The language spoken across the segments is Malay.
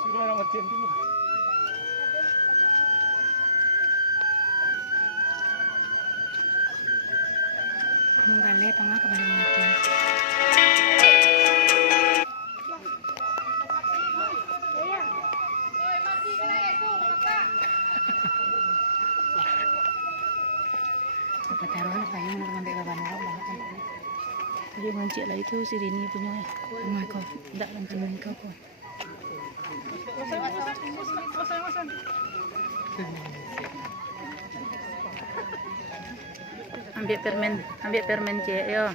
Sudah orang macam tu. Menggale tengah kembali mati. Taruhan banyak nak ambil kawan orang banyak kan. Dia mancik lah itu si Rini punya. Rumah kau, tak langsung kau kau. Ambil permen cik yo.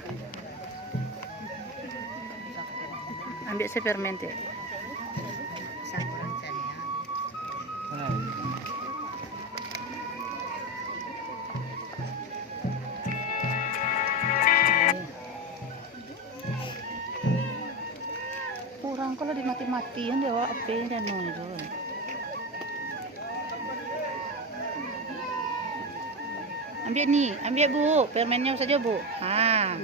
Ambil si permen cik. Kurang kalau dimati-matian dia awak apa dan nonton. Ambil ni, ambil bu, permennya saja bu. Ha.